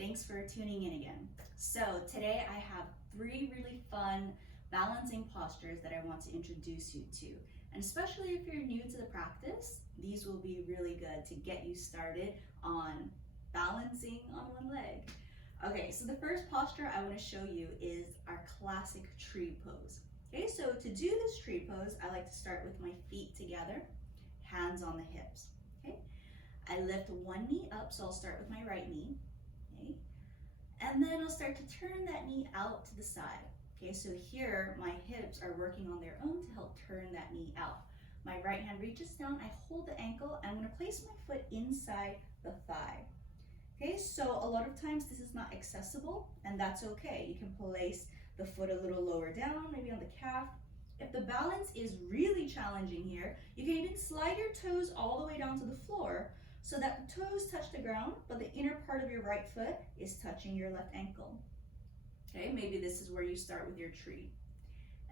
Thanks for tuning in again. So today I have 3 really fun balancing postures that I want to introduce you to. And especially if you're new to the practice, these will be really good to get you started on balancing on one leg. Okay, so the first posture I want to show you is our classic tree pose. Okay, so to do this tree pose, I like to start with my feet together, hands on the hips. Okay, I lift one knee up, so I'll start with my right knee. Okay, and then I'll start to turn that knee out to the side. Okay, so here my hips are working on their own to help turn that knee out. My right hand reaches down, I hold the ankle, and I'm going to place my foot inside the thigh. Okay, so a lot of times this is not accessible, and that's okay. You can place the foot a little lower down, maybe on the calf. If the balance is really challenging here, you can even slide your toes all the way down to the floor so that the toes touch the ground, but the inner part of your right foot is touching your left ankle. Okay, maybe this is where you start with your tree.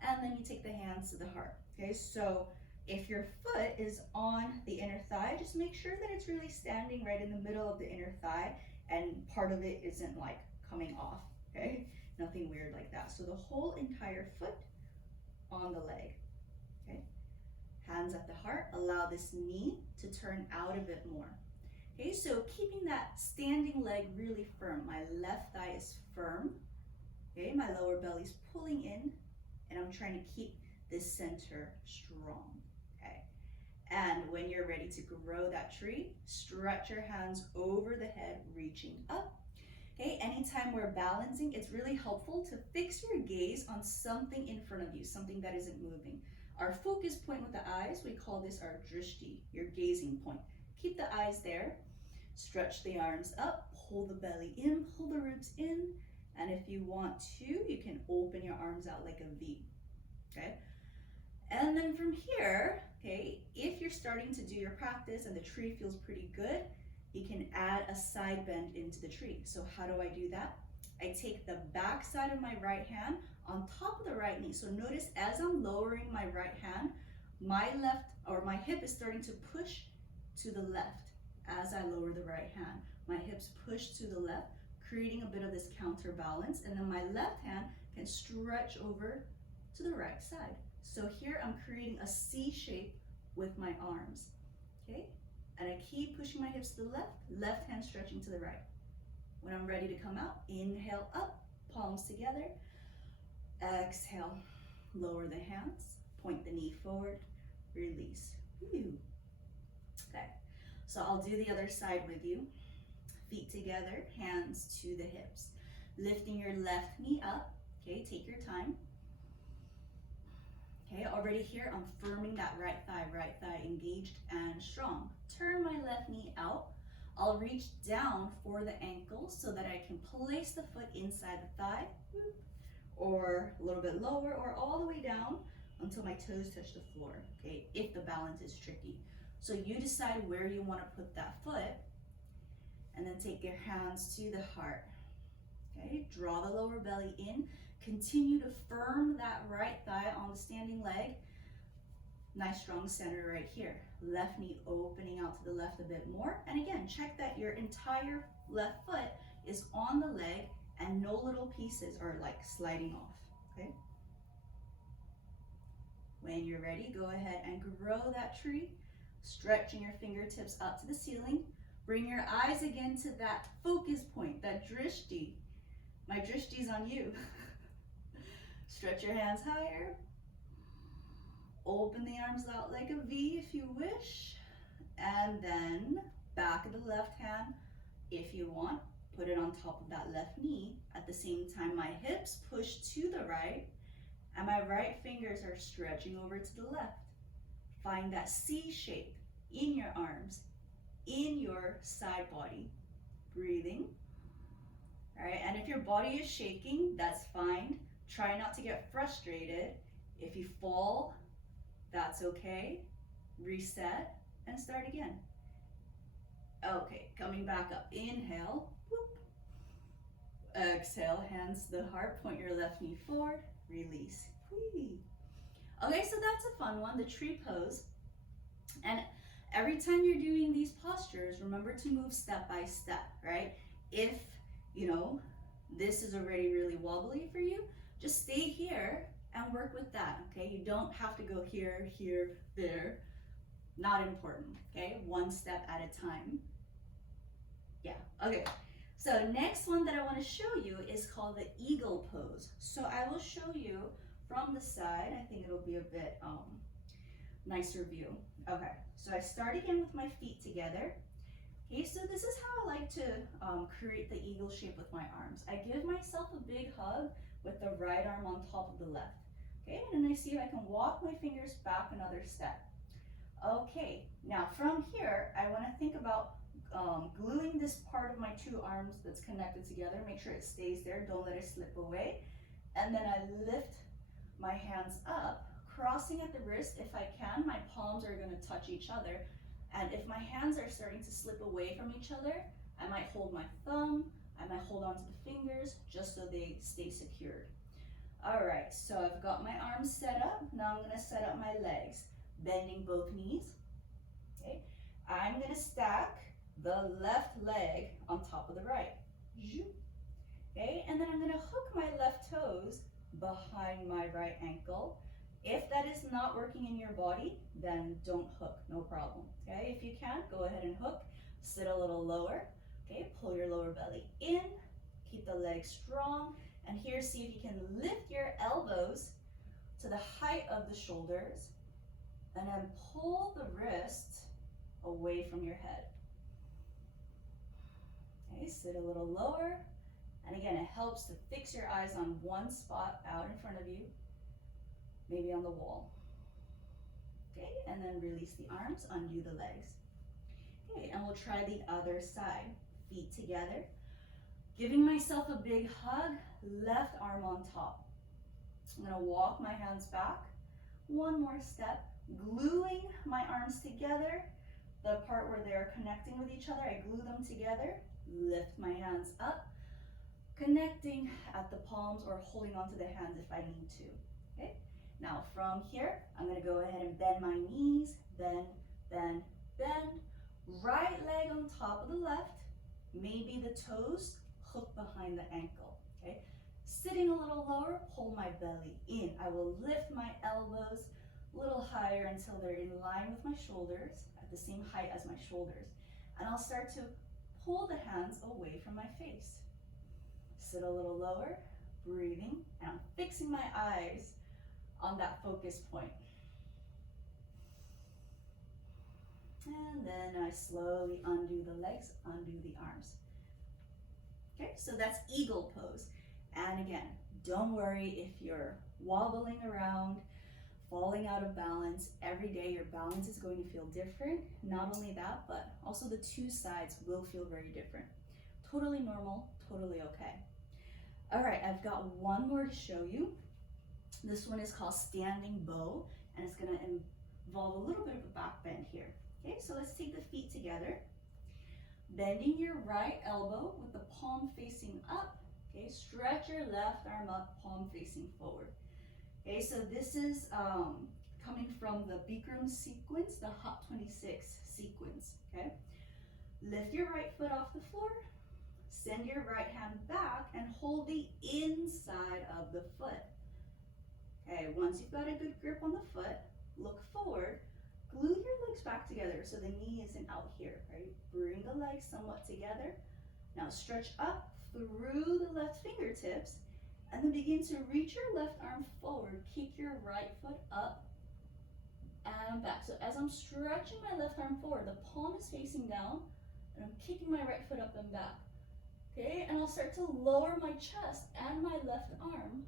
And then you take the hands to the heart. Okay, so if your foot is on the inner thigh, just make sure that it's really standing right in the middle of the inner thigh and part of it isn't like coming off, okay? Nothing weird like that. So the whole entire foot on the leg, okay? Hands at the heart, allow this knee to turn out a bit more. Okay, so keeping that standing leg really firm. My left thigh is firm, okay? My lower belly's pulling in, and I'm trying to keep this center strong. And when you're ready to grow that tree, stretch your hands over the head, reaching up. Okay, anytime we're balancing, it's really helpful to fix your gaze on something in front of you, something that isn't moving. Our focus point with the eyes, we call this our drishti, your gazing point. Keep the eyes there, stretch the arms up, pull the belly in, pull the ribs in, and if you want to, you can open your arms out like a V, okay? And then from here, okay, if you're starting to do your practice and the tree feels pretty good, you can add a side bend into the tree. So how do I do that? I take the back side of my right hand on top of the right knee. So notice as I'm lowering my right hand, my left or my hip is starting to push to the left as I lower the right hand. My hips push to the left, creating a bit of this counterbalance, and then my left hand can stretch over to the right side. So here I'm creating a C shape with my arms, okay? And I keep pushing my hips to the left hand stretching to the right. When I'm ready to come out, inhale up, palms together. Exhale, lower the hands, point the knee forward, release. Whew. Okay, so I'll do the other side with you. Feet together, hands to the hips. Lifting your left knee up, okay, take your time. Okay, already here, I'm firming that right thigh engaged and strong. Turn my left knee out. I'll reach down for the ankle so that I can place the foot inside the thigh, or a little bit lower, or all the way down until my toes touch the floor, okay, if the balance is tricky. So you decide where you want to put that foot, and then take your hands to the heart, okay? Draw the lower belly in. Continue to firm that right thigh on the standing leg. Nice strong center right here. Left knee opening out to the left a bit more. And again, check that your entire left foot is on the leg and no little pieces are like sliding off, okay? When you're ready, go ahead and grow that tree, stretching your fingertips up to the ceiling. Bring your eyes again to that focus point, that drishti. My drishti's on you. Stretch your hands higher. Open the arms out like a V if you wish. And then back of the left hand, if you want, put it on top of that left knee. At the same time, my hips push to the right and my right fingers are stretching over to the left. Find that C shape in your arms, in your side body. Breathing. All right, and if your body is shaking, that's fine. Try not to get frustrated. If you fall, that's okay. Reset and start again. Okay, coming back up. Inhale. Whoop. Exhale, hands to the heart. Point your left knee forward. Release. Whee. Okay, so that's a fun one, the tree pose. And every time you're doing these postures, remember to move step by step, right? If you know, this is already really wobbly for you, just stay here and work with that, okay? You don't have to go here, here, there. Not important, okay? One step at a time. Yeah, okay. So next one that I want to show you is called the eagle pose. So I will show you from the side. I think it'll be a bit nicer view. Okay, so I start again with my feet together. Okay, so this is how I like to create the eagle shape with my arms. I give myself a big hug with the right arm on top of the left. Okay, and then I see if I can walk my fingers back another step. Okay, now from here, I want to think about gluing this part of my two arms that's connected together. Make sure it stays there, don't let it slip away. And then I lift my hands up, crossing at the wrist. If I can, my palms are going to touch each other. And if my hands are starting to slip away from each other, I might hold my thumb, I might hold onto the fingers just so they stay secured. All right, so I've got my arms set up. Now I'm going to set up my legs, bending both knees. Okay, I'm going to stack the left leg on top of the right. Okay, and then I'm going to hook my left toes behind my right ankle. If that is not working in your body, then don't hook, no problem. Okay, if you can, go ahead and hook. Sit a little lower. Okay, pull your lower belly in, keep the legs strong, and here see if you can lift your elbows to the height of the shoulders, and then pull the wrist away from your head. Okay, sit a little lower, and again, it helps to fix your eyes on one spot out in front of you, maybe on the wall. Okay, and then release the arms, undo the legs. Okay, and we'll try the other side. Feet together. Giving myself a big hug, left arm on top. I'm gonna walk my hands back. One more step, gluing my arms together. The part where they're connecting with each other, I glue them together. Lift my hands up, connecting at the palms or holding onto the hands if I need to. Okay. Now from here, I'm going to go ahead and bend my knees, bend, bend, bend. Right leg on top of the left, maybe the toes hook behind the ankle, okay? Sitting a little lower, pull my belly in. I will lift my elbows a little higher until they're in line with my shoulders, at the same height as my shoulders. And I'll start to pull the hands away from my face. Sit a little lower, breathing, and I'm fixing my eyes on that focus point. And then I slowly undo the legs, undo the arms. Okay, so that's eagle pose. And again, don't worry if you're wobbling around, falling out of balance. Every day your balance is going to feel different. Not only that, but also the two sides will feel very different. Totally normal, totally okay. All right, I've got one more to show you. This one is called standing bow, and it's gonna involve a little bit of a back bend here. Okay, so let's take the feet together. Bending your right elbow with the palm facing up. Okay, stretch your left arm up, palm facing forward. Okay, so this is coming from the Bikram sequence, the Hop 26 sequence. Okay, lift your right foot off the floor. Send your right hand back and hold the inside of the foot. Okay, once you've got a good grip on the foot, look forward, glue your legs back together so the knee isn't out here, right? Bring the legs somewhat together. Now stretch up through the left fingertips and then begin to reach your left arm forward, kick your right foot up and back. So as I'm stretching my left arm forward, the palm is facing down and I'm kicking my right foot up and back. Okay, and I'll start to lower my chest and my left arm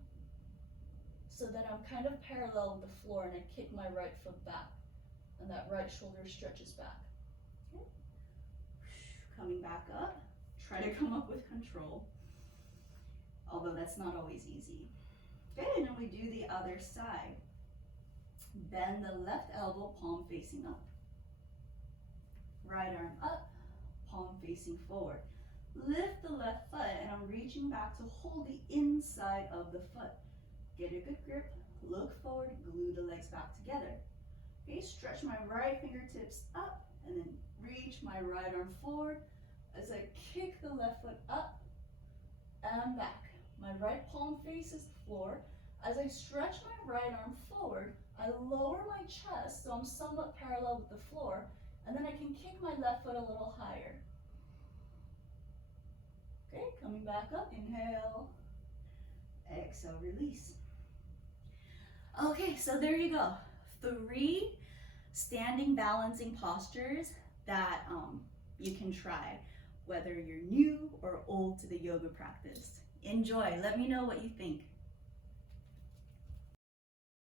so that I'm kind of parallel with the floor, and I kick my right foot back and that right shoulder stretches back. Okay. Coming back up, try to come up with control, although that's not always easy. Okay, and then we do the other side. Bend the left elbow, palm facing up. Right arm up, palm facing forward. Lift the left foot, and I'm reaching back to hold the inside of the foot. Get a good grip, look forward, glue the legs back together. Okay, stretch my right fingertips up, and then reach my right arm forward as I kick the left foot up, and back. My right palm faces the floor. As I stretch my right arm forward, I lower my chest so I'm somewhat parallel with the floor, and then I can kick my left foot a little higher. Okay, coming back up, inhale, exhale, release. Okay, so there you go. 3 standing balancing postures that you can try, whether you're new or old to the yoga practice. Enjoy, let me know what you think.